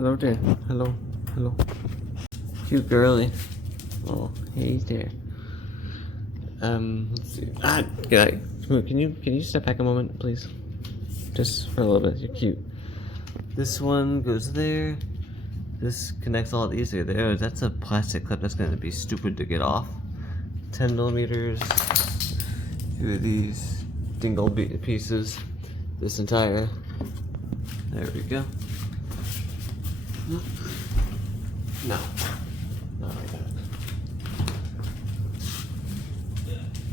Hello there. Hello. Hello. Cute girly. Oh, hey there. Let's see. G'day. Can you step back a moment, please? Just for a little bit. You're cute. This one goes there. This connects all these there. That's a plastic clip. That's gonna be stupid to get off. 10 millimeters. Two of these dingle pieces. This entire. There we go. No. Not like that.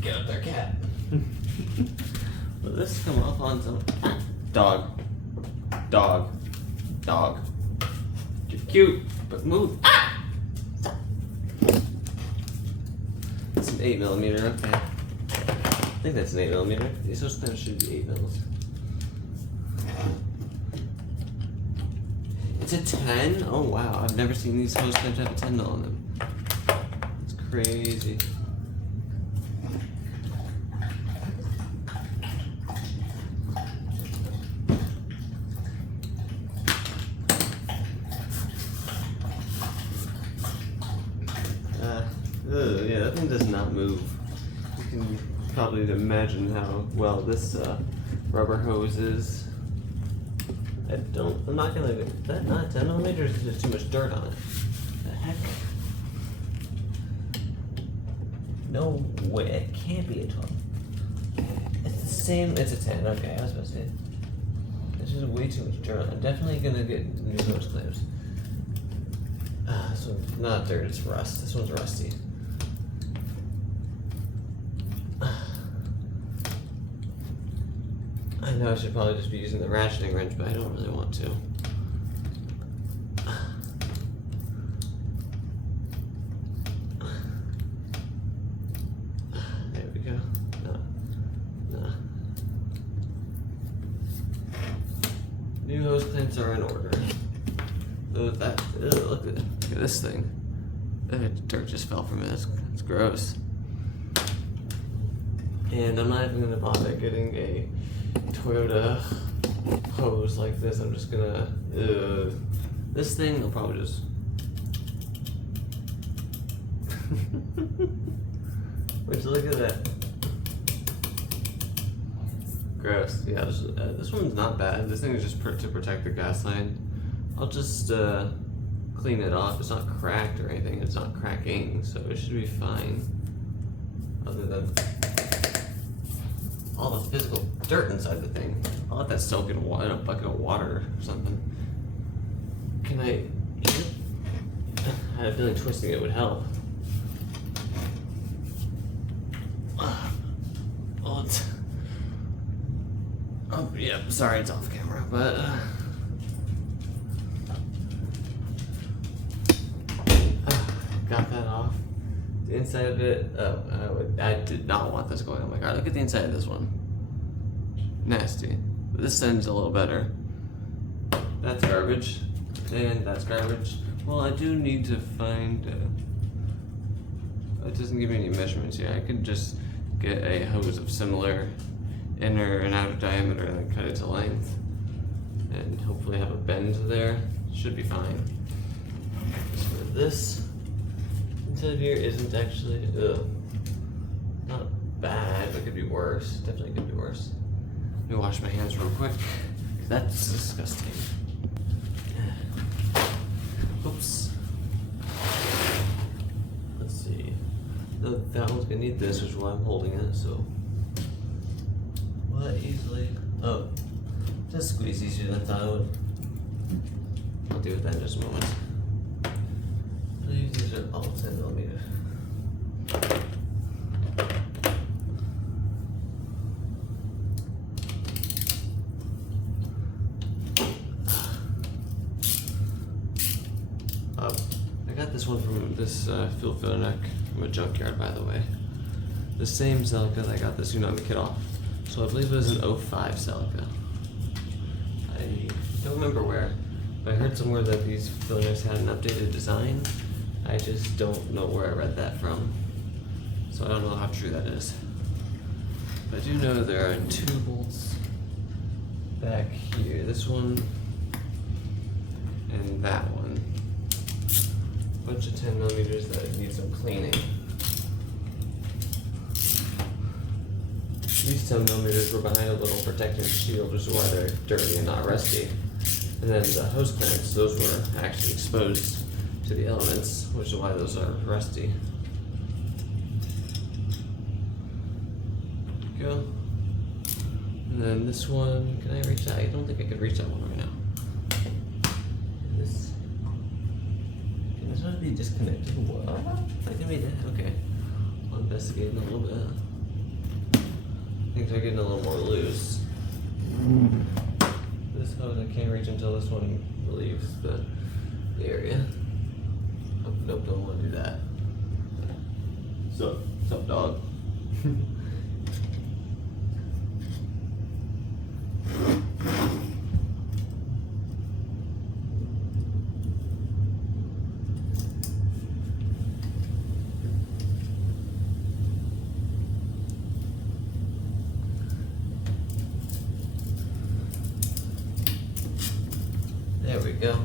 Get up there, cat. Will this come off on some dog? Dog. Dog. You're cute, but move. Ah! Stop. It's an 8 millimeter, okay. I think that's an 8 millimeter. These things should be 8 mils. It's a 10? Oh wow, I've never seen these hose clamps have a 10 mil on them. It's crazy. Yeah, that thing does not move. You can probably imagine how well this rubber hose is. I'm not gonna, that not 10 millimeters, there's just too much dirt on it. The heck? No way, it can't be a 12. It's the same, it's a 10, okay, I was about to say. There's just way too much dirt on it. I'm definitely gonna get new hose clamps. This one's not dirt, it's rust. This one's rusty. I know I should probably just be using the ratcheting wrench, but I don't really want to. There we go. No. New hose clamps are in order. Look at this thing. Dirt just fell from it. It's gross. And I'm not even gonna bother getting a Toyota hose like this. I'm just gonna this thing I'll probably just would you look at that? Gross. Yeah, this one's not bad. This thing is just to protect the gas line. I'll just clean it off. It's not cracked or anything. It's not cracking, so it should be fine. Other than all the physical dirt inside the thing. I'll let that soak in a bucket of water or something. Can I had a feeling twisting it would help. Oh yeah, sorry it's off camera, but got that off. The inside of it, I did not want this going. Oh my god, look at the inside of this one. Nasty. But this end's a little better. That's garbage. And that's garbage. Well, I do need to find, it doesn't give me any measurements here. I could just get a hose of similar inner and outer diameter and then cut it to length. And hopefully have a bend there. Should be fine. So this inside here isn't actually, not bad, but it could be worse. Definitely could be worse. Let me wash my hands real quick. That's disgusting. Oops. Let's see. That one's gonna need this, which is why I'm holding it, so. What easily? Oh, just squeeze easier than I thought it would. I'll do that in just a moment. These are all 10 millimeters. I got this one from this Phil Neck from a junkyard, by the way. The same Celica that I got the tsunami kit off. So I believe it was an 05 Celica. I don't remember where, but I heard somewhere that these Phil Necks had an updated design. I just don't know where I read that from. So I don't know how true that is. But I do know there are 2 bolts back here. This one and and that one. Bunch of 10mm that need some cleaning. These 10mm were behind a little protective shield, which is why they're dirty and not rusty. And then the hose clamps, those were actually exposed to the elements, which is why those are rusty. There we go. And then this one, can I reach that? I don't think I could reach that one right now. This, can this one be disconnected? What? I can be that. Okay. I'll investigate in a little bit. Things are getting a little more loose. This hose I can't reach until this one leaves the area. Oh, nope, don't want to do that. Sup, dog? There we go.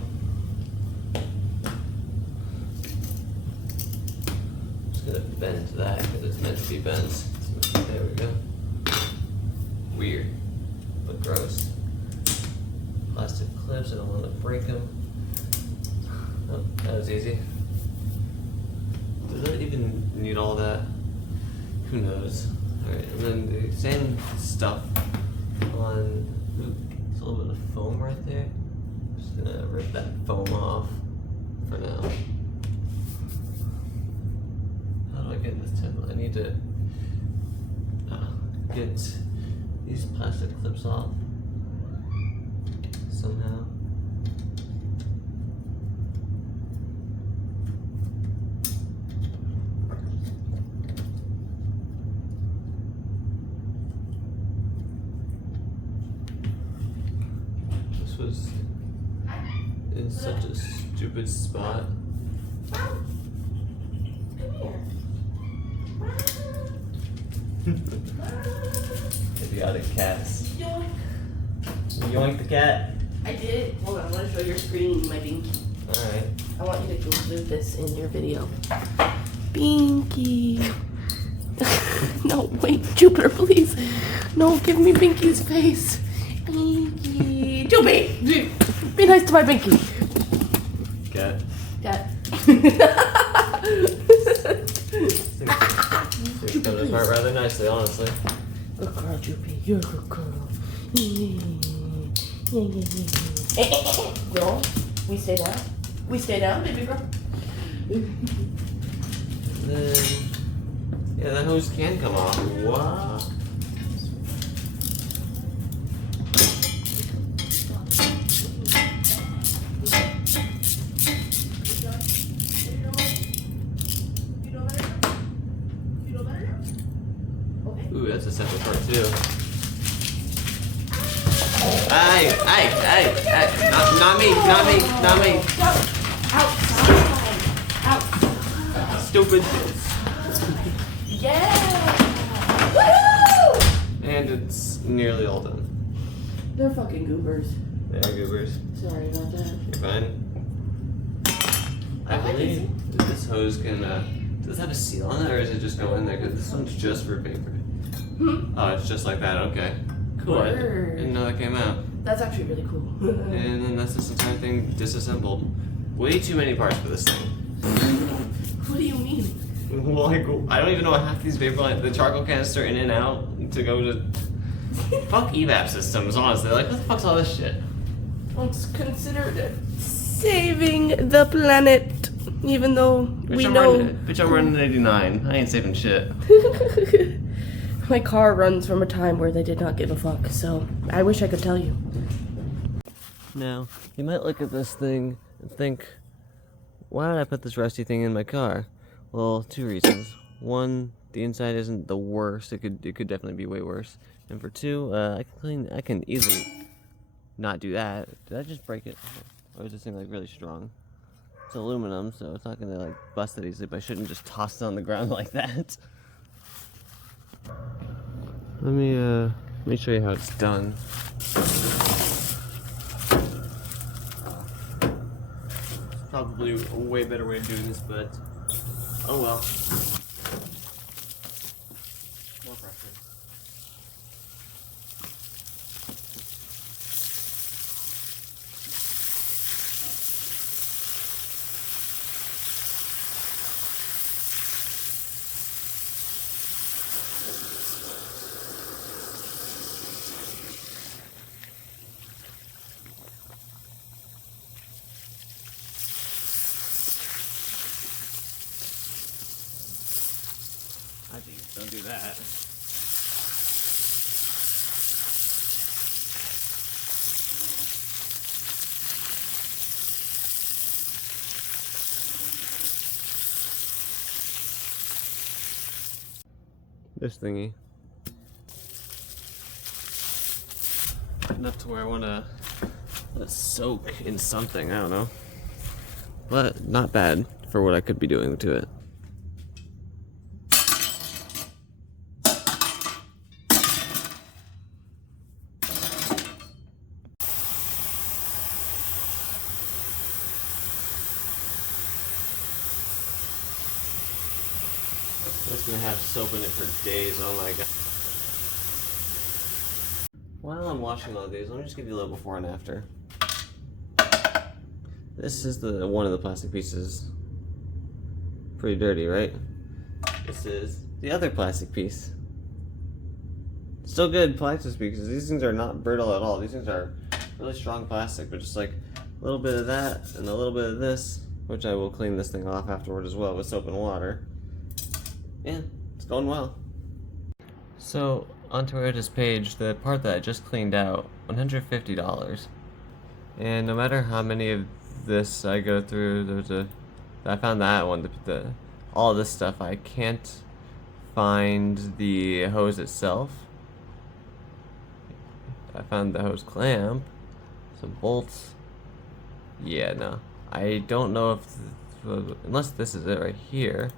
Just gonna bend that because it's meant to be bent. There we go. Weird, but gross. Plastic clips, I don't want to break them. Oh, that was easy. Does that even need all that? Who knows? Alright, and then the same stuff on, ooh, there's a little bit of foam right there. Just gonna rip that foam off for now. How do I get this template? I need to get these plastic clips off somehow. This was in such a stupid spot. Idiotic cats. Yoink. Yoink the cat. I did. Hold on, I want to show your screen my binky. Alright. I want you to include this in your video. Binky. No, wait, Jupiter, please. No, give me Binky's face. Binky. Jupy! Be nice to my Binky. Cat. Cat. It's coming apart rather nicely, honestly. Good girl, Jupy. You're a good girl. No, we stay down. We stay down, baby girl. Then, yeah, that hose can come off. Wow. Ooh, that's a separate part too. Hey! Not me! Outside. Stupid. Yeah! Woohoo! And it's nearly all done. They're fucking goobers. They're goobers. Sorry about that. You're fine. I believe this hose can, does it have a seal on it or is it just go in there? Because this one's just for paper. Oh, it's just like that, okay. Cool. I didn't know that came out. That's actually really cool. And then that's this entire thing disassembled. Way too many parts for this thing. What do you mean? Like, I don't even know what half these paper lines, the charcoal canister in and out to go to. Fuck evap systems, honestly. Like, what the fuck's all this shit? It's considered saving the planet, even though we I'm know. Bitch, I'm running 89. I ain't saving shit. My car runs from a time where they did not give a fuck, so I wish I could tell you. Now, you might look at this thing and think, why did I put this rusty thing in my car? Well, two reasons. One, the inside isn't the worst. It could definitely be way worse. And for two, I can easily not do that. Did I just break it? Or is this thing like really strong? It's aluminum, so it's not gonna like bust it easily, but I shouldn't just toss it on the ground like that. Let me show you how it's done. probably a way better way of doing this, but oh well. More pressure. Oh, geez, don't do that. This thingy. Enough to where I want to let it soak in something, I don't know. But not bad for what I could be doing to it. That's gonna have soap in it for days, oh my god. While I'm washing all these, let me just give you a little before and after. This is the one of the plastic pieces. Pretty dirty, right? This is the other plastic piece. Still good plastic pieces. These things are not brittle at all. These things are really strong plastic, but just like a little bit of that and a little bit of this, which I will clean this thing off afterward as well with soap and water. Yeah, it's going well. So, on Toyota's page, the part that I just cleaned out, $150. And no matter how many of this I go through, I found that one, all this stuff, I can't find the hose itself. I found the hose clamp, some bolts. Yeah, no. I don't know if, unless this is it right here.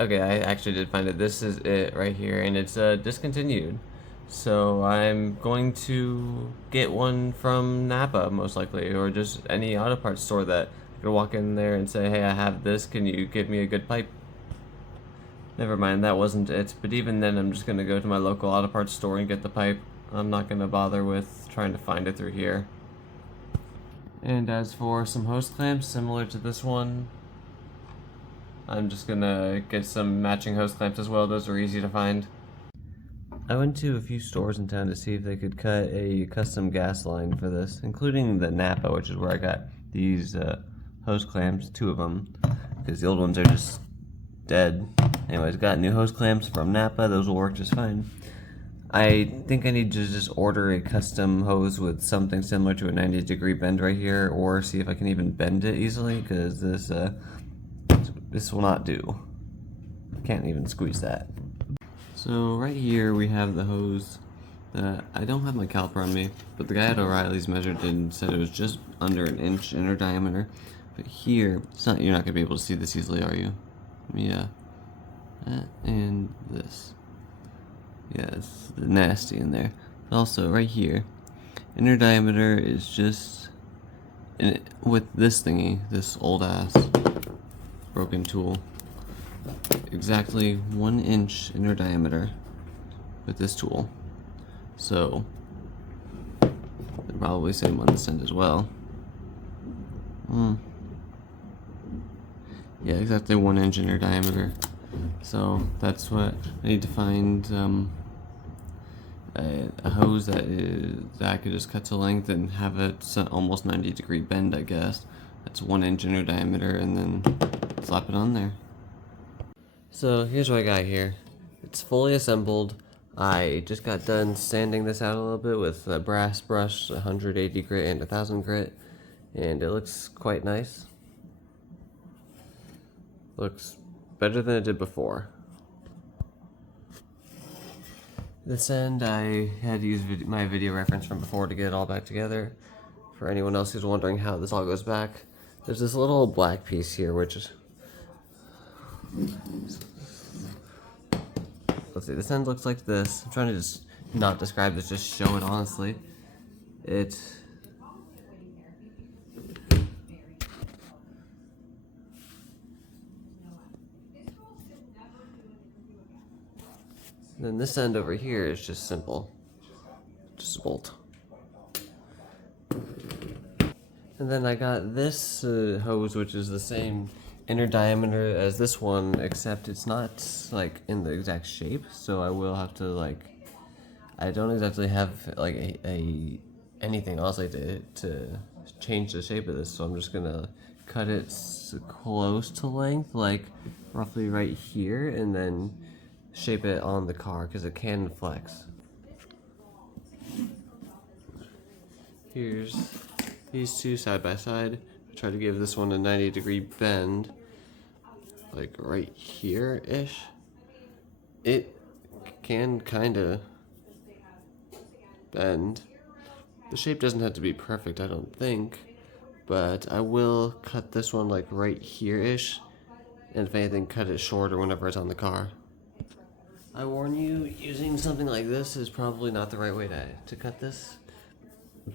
Okay, I actually did find it. This is it right here, and it's discontinued. So I'm going to get one from Napa, most likely, or just any auto parts store that I could walk in there and say, hey, I have this, can you give me a good pipe? Never mind, that wasn't it. But even then, I'm just going to go to my local auto parts store and get the pipe. I'm not going to bother with trying to find it through here. And as for some hose clamps, similar to this one, I'm just gonna get some matching hose clamps as well. Those are easy to find. I went to a few stores in town to see if they could cut a custom gas line for this, including the Napa, which is where I got these hose clamps, 2 of them, because the old ones are just dead. Anyways, got new hose clamps from Napa. Those will work just fine. I think I need to just order a custom hose with something similar to a 90-degree bend right here, or see if I can even bend it easily, because this will not do. Can't even squeeze that. So right here we have the hose. I don't have my caliper on me, but the guy at O'Reilly's measured and said it was just under 1 inch inner diameter. But here, it's not. You're not gonna be able to see this easily, are you? Yeah. That and this. Yeah, it's nasty in there. But also right here, inner diameter is just, with this thingy, this old ass broken tool, exactly 1 inch inner diameter with this tool. So they're probably same on this end as well. Yeah, exactly 1 inch inner diameter. So that's what I need to find. A hose that I could just cut to length and have it almost 90-degree bend, I guess. That's 1 inch inner diameter, and then slap it on there. So here's what I got here. It's fully assembled. I just got done sanding this out a little bit with a brass brush, 180 grit and 1000 grit, and it looks quite nice. Looks better than it did before. This end, I had to use my video reference from before to get it all back together. For anyone else who's wondering how this all goes back, there's this little black piece here, which is... Let's see, this end looks like this. I'm trying to just not describe this, just show it honestly. It Then this end over here is just simple. Just a bolt. And then I got this hose, which is the same inner diameter as this one, except it's not like in the exact shape. So I will have to like, I don't exactly have like a anything else like to change the shape of this. So I'm just gonna cut it close to length, like roughly right here, and then shape it on the car because it can flex. Here's these two side by side. I try to give this one a 90-degree bend, like right here-ish. It can kind of bend. The shape doesn't have to be perfect, I don't think, but I will cut this one like right here-ish, and if anything, cut it shorter whenever it's on the car. I warn you, using something like this is probably not the right way to cut this,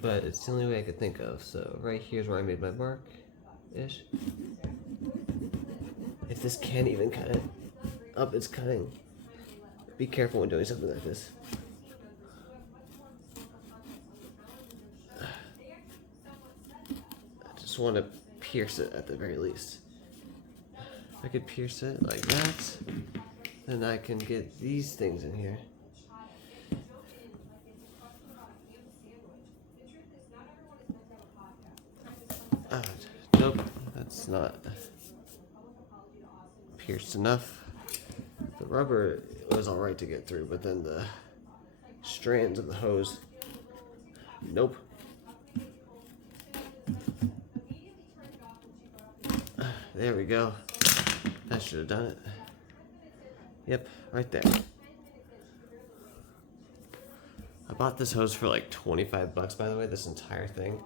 but it's the only way I could think of. So right here's where I made my mark-ish. If this can't even cut it, up it's cutting. Be careful when doing something like this. I just want to pierce it at the very least. If I could pierce it like that, then I can get these things in here. Nope, that's not pierced enough. The rubber was alright to get through, but then the strands of the hose, nope. There we go. That should have done it. Yep, right there. I bought this hose for like 25 bucks, by the way, this entire thing.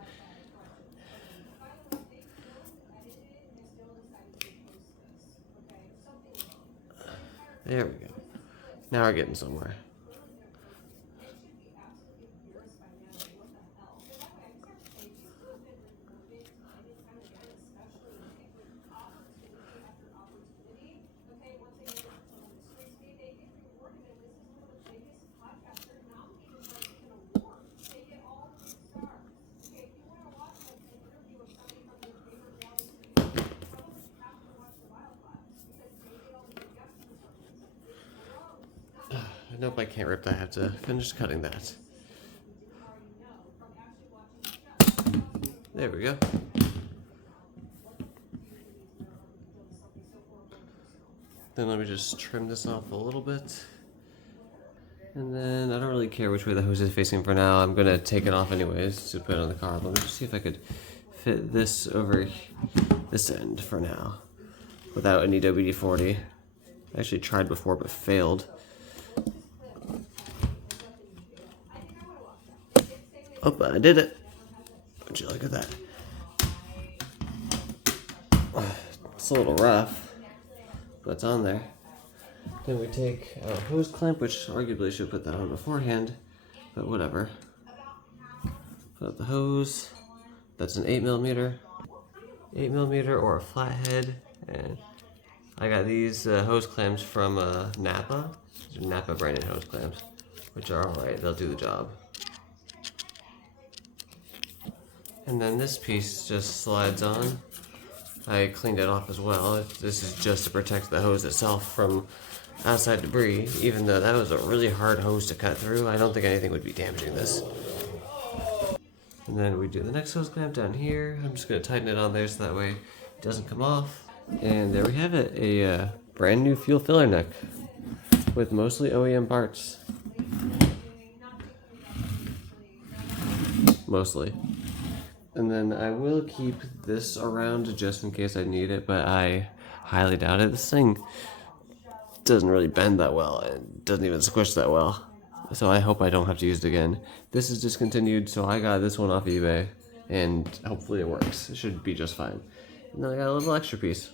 There we go. Now we're getting somewhere. Nope, I can't rip that. I have to finish cutting that. There we go. Then let me just trim this off a little bit. And then I don't really care which way the hose is facing for now. I'm gonna take it off anyways to put it on the car. Let me just see if I could fit this over this end for now without any WD-40. I actually tried before but failed. Oh, I did it. Would you look at that? It's a little rough, but it's on there. Then we take our hose clamp, which arguably should put that on beforehand, but whatever. Put up the hose. That's an 8mm. 8mm or a flathead. And I got these hose clamps from Napa. These are Napa branded hose clamps, which are alright, they'll do the job. And then this piece just slides on. I cleaned it off as well. This is just to protect the hose itself from outside debris. Even though that was a really hard hose to cut through, I don't think anything would be damaging this. And then we do the next hose clamp down here. I'm just going to tighten it on there so that way it doesn't come off. And there we have it, a brand new fuel filler neck with mostly OEM parts. Mostly. And then I will keep this around just in case I need it, but I highly doubt it. This thing doesn't really bend that well, and doesn't even squish that well. So I hope I don't have to use it again. This is discontinued, so I got this one off eBay, and hopefully it works. It should be just fine. And then I got a little extra piece.